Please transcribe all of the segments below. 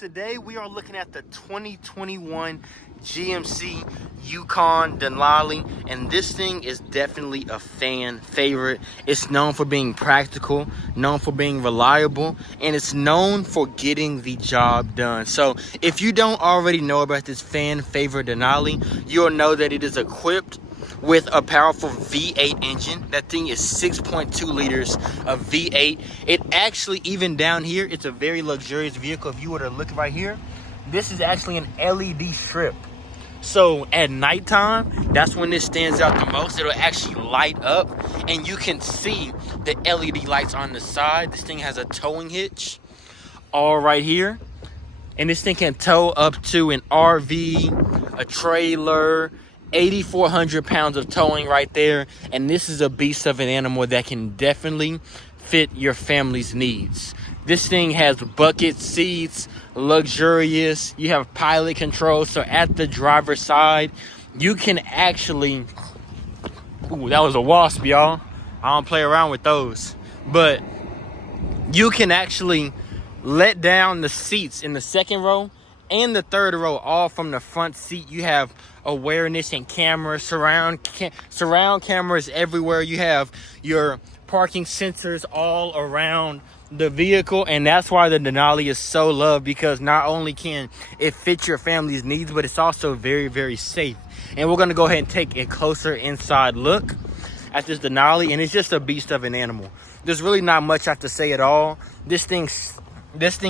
Today we are looking at the 2021 GMC Yukon Denali, and this thing is definitely a fan favorite. It's known for being practical, known for being reliable, and it's known for getting the job done. So if you don't already know about this fan favorite Denali, you'll know that it is equipped with a powerful V8 engine. That thing is 6.2 liters of V8. It actually, even down here, it's a very luxurious vehicle. If you were to look right here, this is actually an LED strip. So at nighttime, that's when this stands out the most. It'll actually light up and you can see the LED lights on the side. This thing has a towing hitch all right here. And this thing can tow up to an RV, a trailer, 8,400 pounds of towing right there. And this is a beast of an animal that can definitely fit your family's needs. This thing has bucket seats, luxurious. You have pilot control. So at the driver's side, you can actually, ooh, that was a wasp, y'all. I don't play around with those. But you can actually let down the seats in the second row and the third row, all from the front seat. You have awareness and cameras, surround cameras everywhere. You have your parking sensors all around the vehicle, and that's why the Denali is so loved, because not only can it fit your family's needs, but it's also very, very safe. And we're going to go ahead and take a closer inside look at this Denali, and it's just a beast of an animal. There's really not much I have to say at all. This thing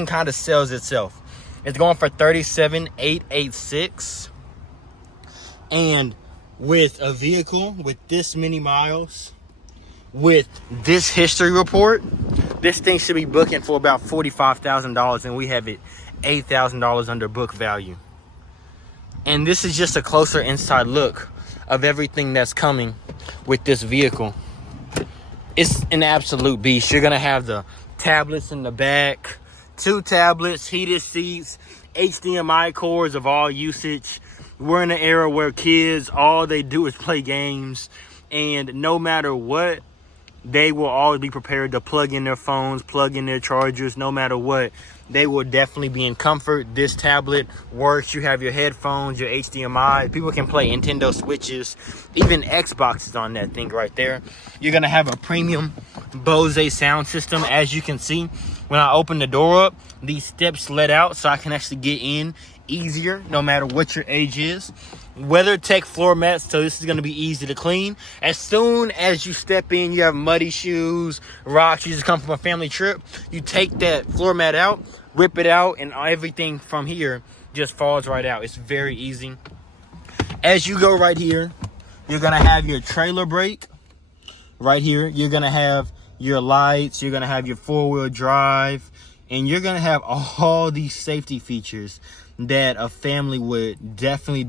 kind of sells itself. It's going for $37,886, and with a vehicle with this many miles, with this history report, this thing should be booking for about $45,000, and we have it $8,000 under book value. And this is just a closer inside look of everything that's coming with this vehicle. It's an absolute beast. You're gonna have the tablets in the back, 2 tablets, heated seats, HDMI cords of all usage. We're in an era where kids, all they do is play games, and no matter what, they will always be prepared to plug in their phones, plug in their chargers. No matter what, they will definitely be in comfort. This tablet works. You have your headphones, your HDMI. People can play Nintendo Switches, even Xboxes on that thing right there. You're going to have a premium Bose sound system. As you can see, when I open the door up, these steps let out so I can actually get in easier no matter what your age is. WeatherTech floor mats, so this is going to be easy to clean. As soon as you step in, you have muddy shoes, rocks, you just come from a family trip, you take that floor mat out, rip it out, and everything from here just falls right out. It's very easy. As you go right here, you're going to have your trailer brake right here. You're going to have your lights, you're going to have your 4-wheel drive, and you're going to have all these safety features that a family would definitely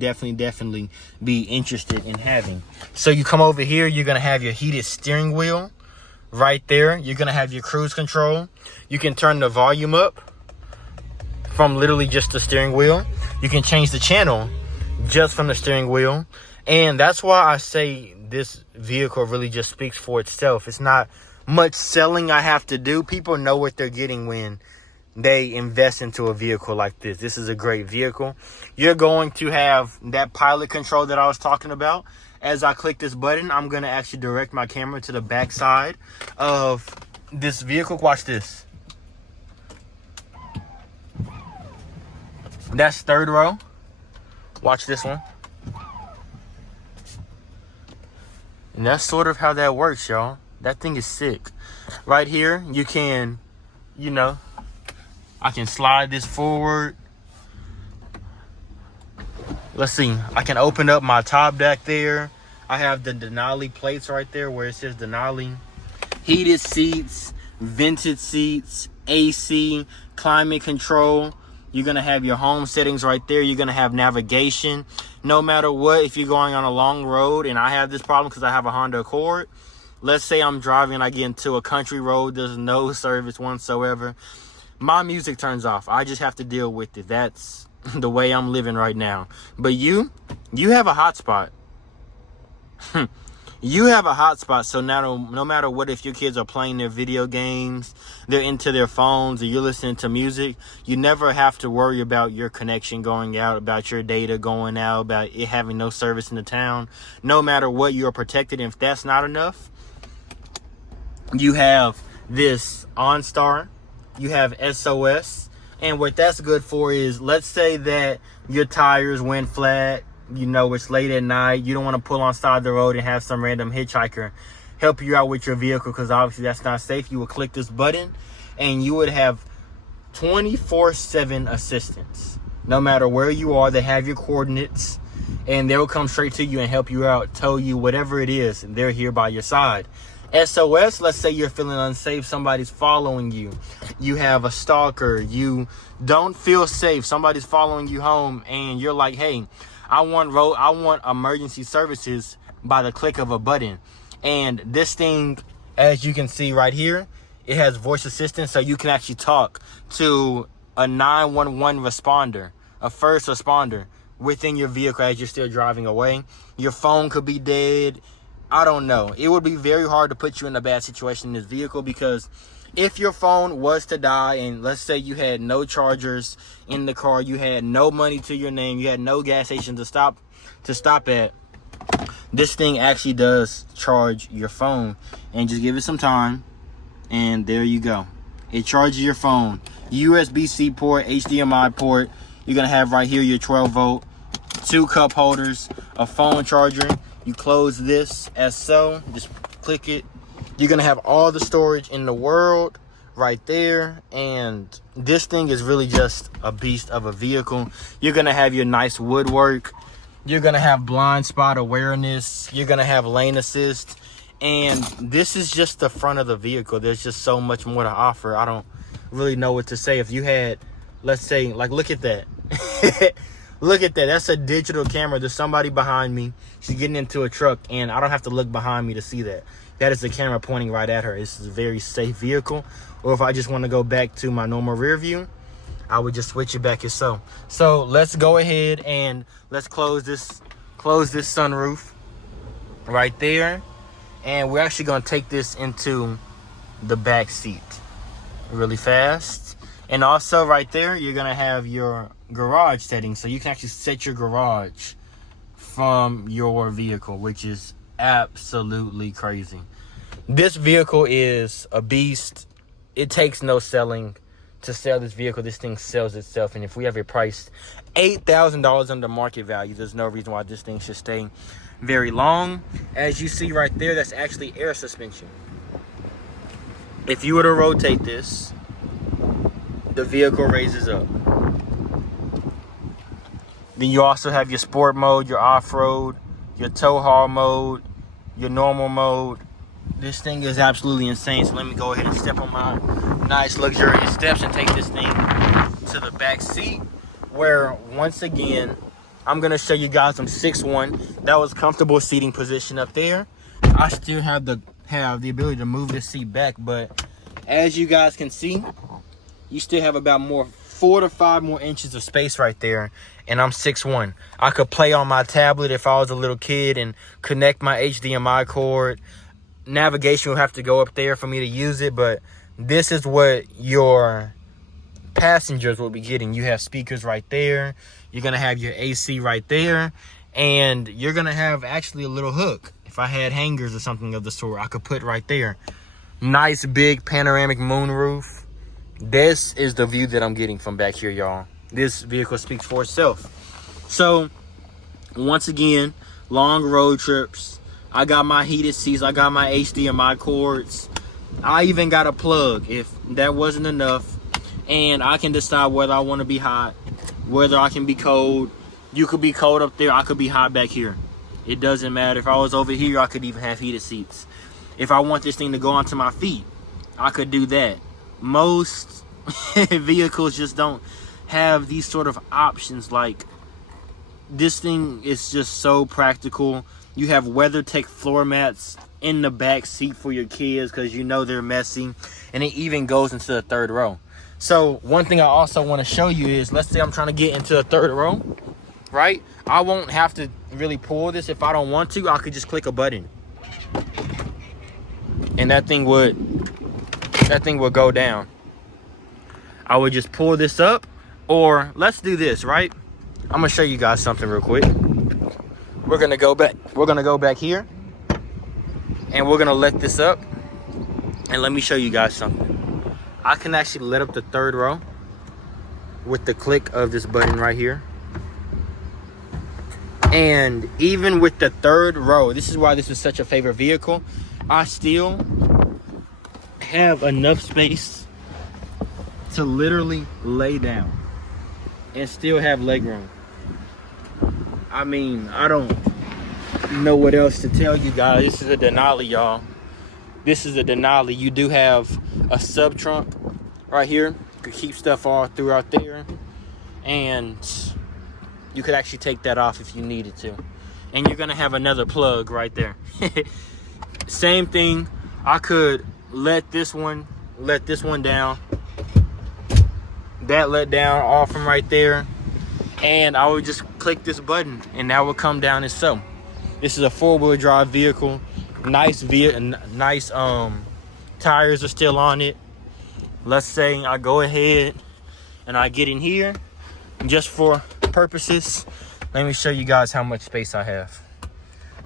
be interested in having. So you come over here, you're going to have your heated steering wheel right there. You're going to have your cruise control. You can turn the volume up from literally just the steering wheel. You can change the channel just from the steering wheel. And that's why I say this vehicle really just speaks for itself. It's not much selling I have to do. People know what they're getting when they invest into a vehicle like this. This is a great vehicle. You're going to have that pilot control that I was talking about. As I click this button, I'm going to actually direct my camera to the back side of this vehicle. Watch this. That's third row. Watch this one. And that's sort of how that works, y'all. That thing is sick. Right here, you can, I can slide this forward. Let's see. I can open up my top deck there. I have the Denali plates right there where it says Denali. Heated seats, vented seats, AC, climate control. You're going to have your home settings right there. You're going to have navigation. No matter what, if you're going on a long road, and I have this problem because I have a Honda Accord. Let's say I'm driving and I get into a country road. There's no service whatsoever. My music turns off. I just have to deal with it. That's the way I'm living right now. But you have a hotspot. You have a hotspot, so no matter what, if your kids are playing their video games, they're into their phones, or you're listening to music, you never have to worry about your connection going out, about your data going out, about it having no service in the town. No matter what, you are protected. And if that's not enough, you have this OnStar, you have SOS, and what that's good for is, let's say that your tires went flat, you know, it's late at night, you don't want to pull on side of the road and have some random hitchhiker help you out with your vehicle, because obviously that's not safe. You would click this button and you would have 24/7 assistance. No matter where you are, they have your coordinates and they'll come straight to you and help you out, tell you whatever it is, and they're here by your side. SOS, let's say you're feeling unsafe, somebody's following you, you have a stalker, you don't feel safe, somebody's following you home, and you're like, hey, I want emergency services by the click of a button. And this thing, as you can see right here, it has voice assistance, so you can actually talk to a 911 responder, a first responder, within your vehicle as you're still driving away. Your phone could be dead. I don't know. It would be very hard to put you in a bad situation in this vehicle, because if your phone was to die, and let's say you had no chargers in the car, you had no money to your name, you had no gas station to stop at, this thing actually does charge your phone. And just give it some time, and there you go. It charges your phone. USB-C port, HDMI port. You're gonna have right here your 12-volt, 2 cup holders, a phone charger. You close this as so, just click it. You're gonna have all the storage in the world right there, and this thing is really just a beast of a vehicle. You're gonna have your nice woodwork, you're gonna have blind spot awareness, you're gonna have lane assist, and this is just the front of the vehicle. There's just so much more to offer. I don't really know what to say. If you had, let's say, like, look at that. Look at that. That's a digital camera. There's somebody behind me. She's getting into a truck, and I don't have to look behind me to see that. That is the camera pointing right at her. This is a very safe vehicle. Or if I just want to go back to my normal rear view, I would just switch it back as so. So let's go ahead and let's close this sunroof right there. And we're actually going to take this into the back seat really fast. And also right there, you're going to have your garage settings, so you can actually set your garage from your vehicle, which is absolutely crazy. This vehicle is a beast. It takes no selling to sell this vehicle. This thing sells itself, and if we have it priced $8,000 under market value, there's no reason why this thing should stay very long. As you see right there, that's actually air suspension. If you were to rotate this, the vehicle raises up. Then you also have your sport mode, your off-road, your tow haul mode, your normal mode. This thing is absolutely insane. So let me go ahead and step on my nice luxurious steps and take this thing to the back seat, where once again, I'm going to show you guys I'm 6'1". That was comfortable seating position up there. I still have the ability to move this seat back, but as you guys can see, you still have about 4 to 5 more inches of space right there, and I'm 6'1". I could play on my tablet if I was a little kid and connect my HDMI cord. Navigation will have to go up there for me to use it, but this is what your passengers will be getting. You have speakers right there. You're going to have your AC right there, and you're going to have actually a little hook. If I had hangers or something of the sort, I could put right there. Nice big panoramic moonroof. This is the view that I'm getting from back here, y'all. This vehicle speaks for itself. So, once again, long road trips. I got my heated seats. I got my HDMI cords. I even got a plug if that wasn't enough. And I can decide whether I want to be hot, whether I can be cold. You could be cold up there. I could be hot back here. It doesn't matter. If I was over here, I could even have heated seats. If I want this thing to go onto my feet, I could do that. Most vehicles just don't have these sort of options. Like, this thing is just so practical. You have WeatherTech floor mats in the back seat for your kids because you know they're messy, and it even goes into the third row. So one thing I also want to show you is, let's say I'm trying to get into the third row, right? I won't have to really pull this. If I don't want to, I could just click a button and that thing would go down. I would just pull this up, or let's do this, right? I'm gonna show you guys something real quick. We're gonna go back here, and we're gonna let this up, and let me show you guys something. I can actually let up the third row with the click of this button right here. And even with the third row, this is why this is such a favorite vehicle, I still have enough space to literally lay down and still have leg room. I mean, I don't know what else to tell you guys. This is a Denali, y'all. This is a Denali. You do have a sub trunk right here. You could keep stuff all throughout there, and you could actually take that off if you needed to. And you're gonna have another plug right there. Same thing, I could let this one down. That let down off from right there. And I would just click this button and that would come down as so. This is a 4-wheel drive vehicle. Nice tires are still on it. Let's say I go ahead and I get in here, just for purposes, let me show you guys how much space I have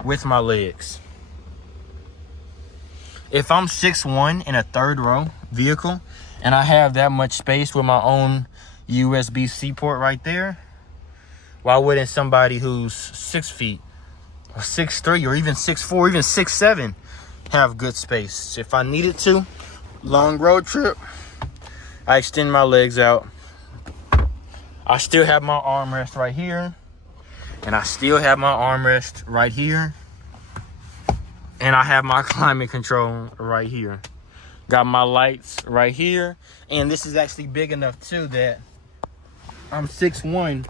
with my legs. If I'm 6'1" in a third row vehicle and I have that much space with my own USB-C port right there, why wouldn't somebody who's 6 feet or 6'3" or even 6'4", even 6'7" have good space? If I needed to, long road trip, I extend my legs out. I still have my armrest right here, and I still have my armrest right here, and I have my climate control right here. Got my lights right here, and this is actually big enough too that I'm 6'1",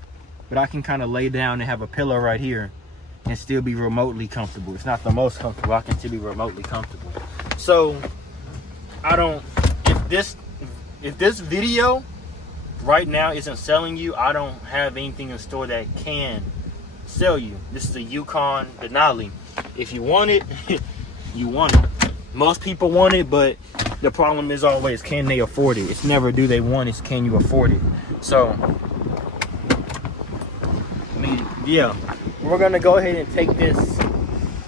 but I can kind of lay down and have a pillow right here and still be remotely comfortable. It's not the most comfortable, I can still be remotely comfortable. So I don't, if this video right now isn't selling you, I don't have anything in store that can sell you. This is a Yukon Denali. If you want it, you want it. Most people want it, but the problem is always, can they afford it? It's never do they want it, it's can you afford it? So, I mean, yeah, we're gonna go ahead and take this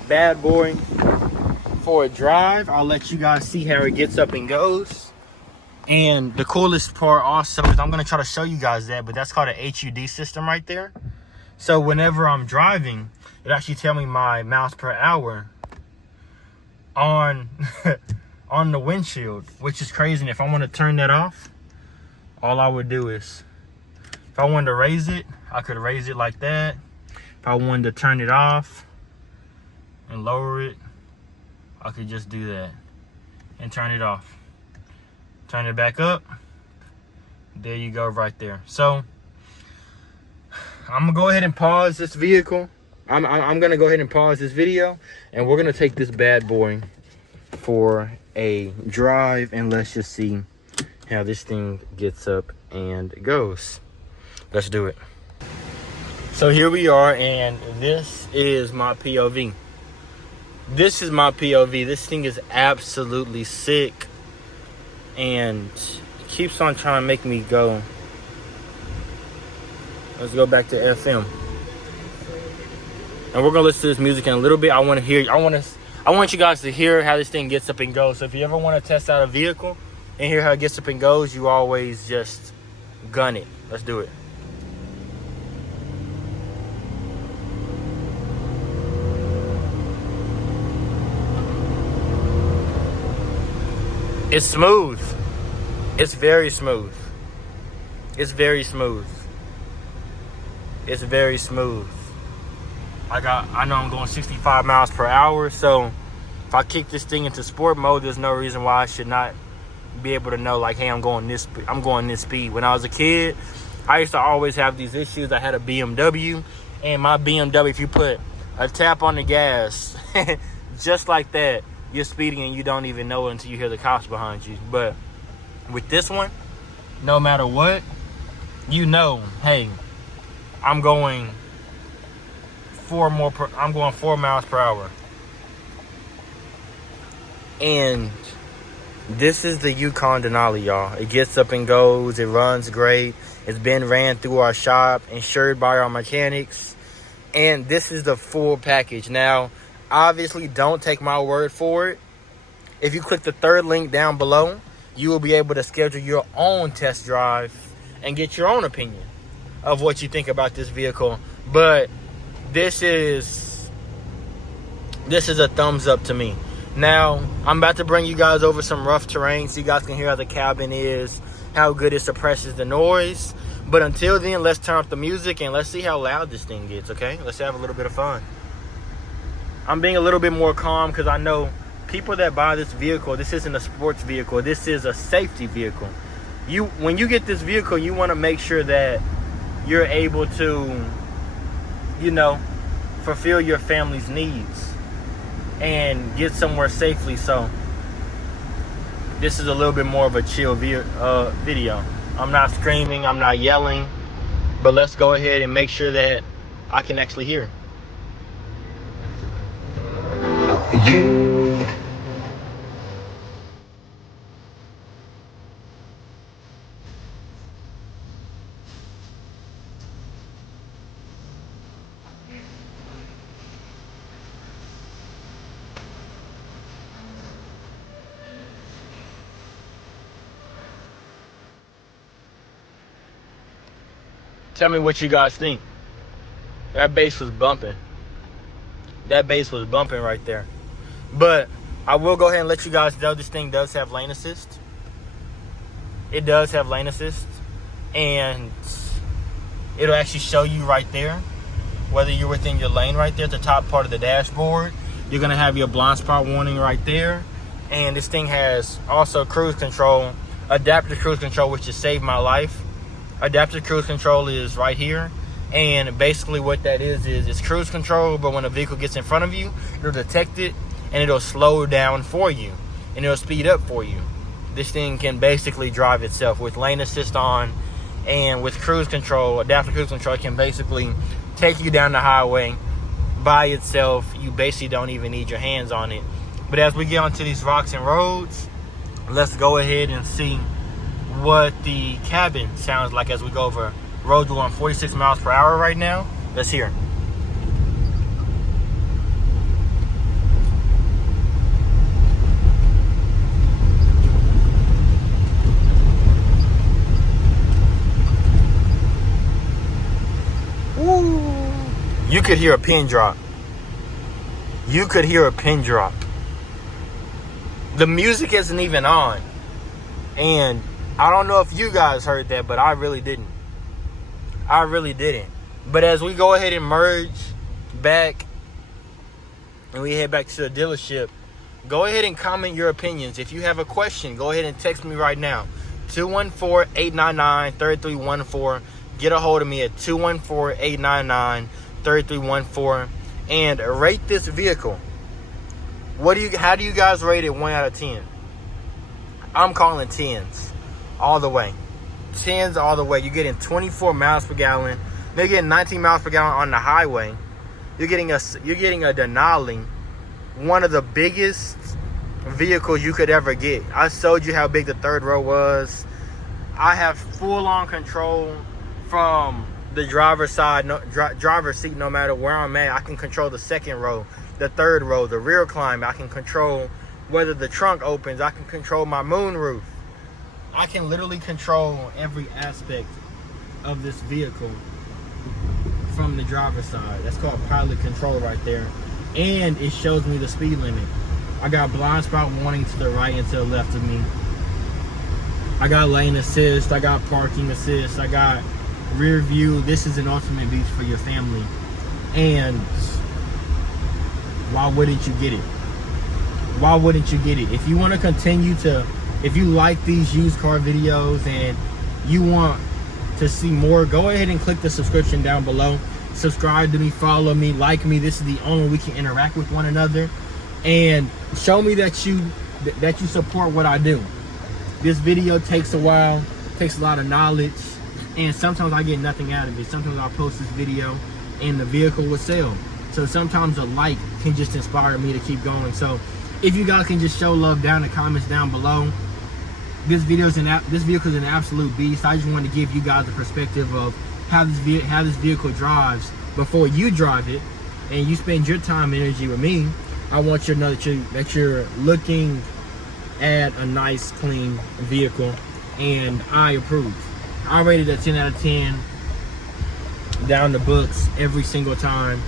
bad boy for a drive. I'll let you guys see how it gets up and goes. And the coolest part also is I'm going to try to show you guys that, but that's called a HUD system right there. So whenever I'm driving, it actually tells me my miles per hour on on the windshield, which is crazy. And if I want to turn that off, all I would do is, if I wanted to raise it, I could raise it like that. If I wanted to turn it off and lower it, I could just do that and turn it off. Turn it back up. There you go, right there. So I'm gonna go ahead and pause this vehicle. I'm gonna go ahead and pause this video, and we're gonna take this bad boy for a drive, and let's just see how this thing gets up and goes. Let's do it. So here we are, and this is my POV. This is my POV. This thing is absolutely sick. And it keeps on trying to make me go. Let's go back to FM. And we're gonna listen to this music in a little bit. I want you guys to hear how this thing gets up and goes. So if you ever want to test out a vehicle and hear how it gets up and goes, you always just gun it. Let's do it. It's smooth. It's very smooth. It's very smooth. It's very smooth. I know I'm going 65 miles per hour, so if I kick this thing into sport mode, there's no reason why I should not be able to know, like, hey, I'm going this speed. When I was a kid, I used to always have these issues. I had a BMW, and my BMW, if you put a tap on the gas, just like that, you're speeding and you don't even know it until you hear the cops behind you. But with this one, no matter what, you know, hey, I'm going 4 miles per hour. And this is the Yukon Denali, y'all. It gets up and goes. It runs great. It's been ran through our shop, insured by our mechanics. And this is the full package. Now, obviously, don't take my word for it. If you click the third link down below, you will be able to schedule your own test drive and get your own opinion of what you think about this vehicle. But this is a thumbs up to me. Now, I'm about to bring you guys over some rough terrain so you guys can hear how the cabin is, how good it suppresses the noise. But until then, let's turn up the music and let's see how loud this thing gets, okay? Let's have a little bit of fun. I'm being a little bit more calm because I know people that buy this vehicle, this isn't a sports vehicle. This is a safety vehicle. When you get this vehicle, you want to make sure that you're able to, fulfill your family's needs and get somewhere safely. So this is a little bit more of a chill video. I'm not screaming, I'm not yelling, but let's go ahead and make sure that I can actually hear. Tell me what you guys think. That bass was bumping. That bass was bumping right there. But I will go ahead and let you guys know this thing does have lane assist. It does have lane assist. And it'll actually show you right there whether you're within your lane right there at the top part of the dashboard. You're going to have your blind spot warning right there. And this thing has also cruise control, adaptive cruise control, which has saved my life. Adaptive cruise control is right here, and basically what that is it's cruise control, but when a vehicle gets in front of you, it'll detect it and it'll slow down for you and it'll speed up for you. This thing can basically drive itself with lane assist on, and with cruise control, adaptive cruise control, it can basically take you down the highway by itself. You basically don't even need your hands on it. But as we get onto these rocks and roads, let's go ahead and see what the cabin sounds like as we go over roads going 46 miles per hour right now. Let's hear. Ooh. You could hear a pin drop. You could hear a pin drop. The music isn't even on. And I don't know if you guys heard that, but I really didn't. I really didn't. But as we go ahead and merge back and we head back to the dealership, go ahead and comment your opinions. If you have a question, go ahead and text me right now. 214-899-3314. Get a hold of me at 214-899-3314 and rate this vehicle. How do you guys rate it 1 out of 10? I'm calling 10s. All the way. 10s all the way. You're getting 24 miles per gallon. They're getting 19 miles per gallon on the highway. You're getting a Denali, one of the biggest vehicles you could ever get. I showed you how big the third row was. I have full-on control from the driver's side, driver's seat. No matter where I'm at, I can control the second row, the third row, the rear climb. I can control whether the trunk opens. I can control my moonroof. I can literally control every aspect of this vehicle from the driver's side. That's called pilot control right there. And it shows me the speed limit. I got blind spot warning to the right and to the left of me. I got lane assist. I got parking assist. I got rear view. This is an ultimate beach for your family. And why wouldn't you get it? Why wouldn't you get it? If you want to continue to, if you like these used car videos and you want to see more, go ahead and click the subscription down below. Subscribe to me, follow me, like me. This is the only way we can interact with one another. And show me that you support what I do. This video takes a while, takes a lot of knowledge, and sometimes I get nothing out of it. Sometimes I'll post this video and the vehicle will sell. So sometimes a like can just inspire me to keep going. So if you guys can just show love down in the comments down below. This vehicle is an absolute beast. I just wanted to give you guys a perspective of how this vehicle drives before you drive it, and you spend your time and energy with me. I want you to know that you're looking at a nice, clean vehicle, and I approve. I rated a 10 out of 10 down the books every single time,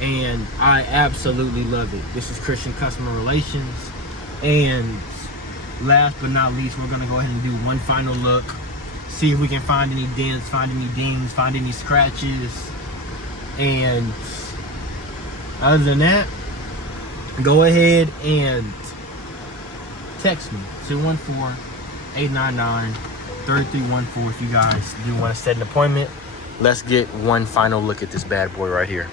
and I absolutely love it. This is Christian Customer Relations, and last but not least, we're gonna go ahead and do one final look, see if we can find any dents, find any dings, find any scratches, and other than that, go ahead and text me 214-899-3314 if you guys do want to set an appointment. Let's get one final look at this bad boy right here.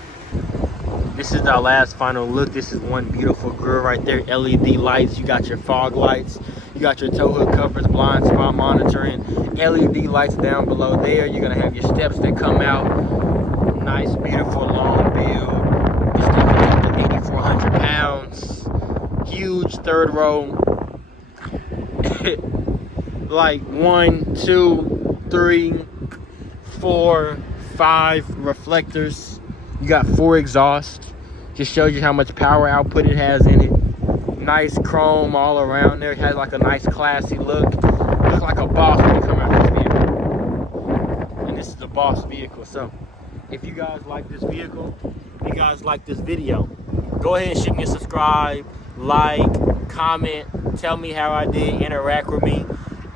This is our last final look. This is one beautiful grill right there. LED lights. You got your fog lights. You got your tow hook covers, blind spot monitoring, LED lights down below there. You're gonna have your steps that come out. Nice, beautiful, long build. This thing can up to 8,400 pounds. Huge third row. Like 1, 2, 3, 4, 5 reflectors. You got 4 exhausts. Just shows you how much power output it has in it. Nice chrome all around there. It has like a nice classy look. Looks like a boss when you come out of this vehicle. And this is a boss vehicle. So if you guys like this vehicle, if you guys like this video, go ahead and shoot me a subscribe, like, comment, tell me how I did, interact with me,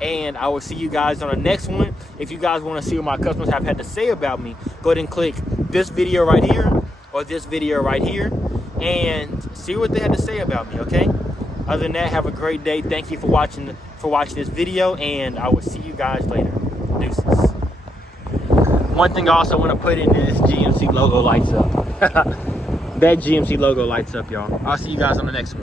and I will see you guys on the next one. If you guys want to see what my customers have had to say about me, go ahead and click this video right here or this video right here and see what they had to say about me, okay? Other than that, have a great day. Thank you for watching this video, and I will see you guys later. Deuces. One thing I also want to put in is GMC logo lights up. That GMC logo lights up, y'all. I'll see you guys on the next one.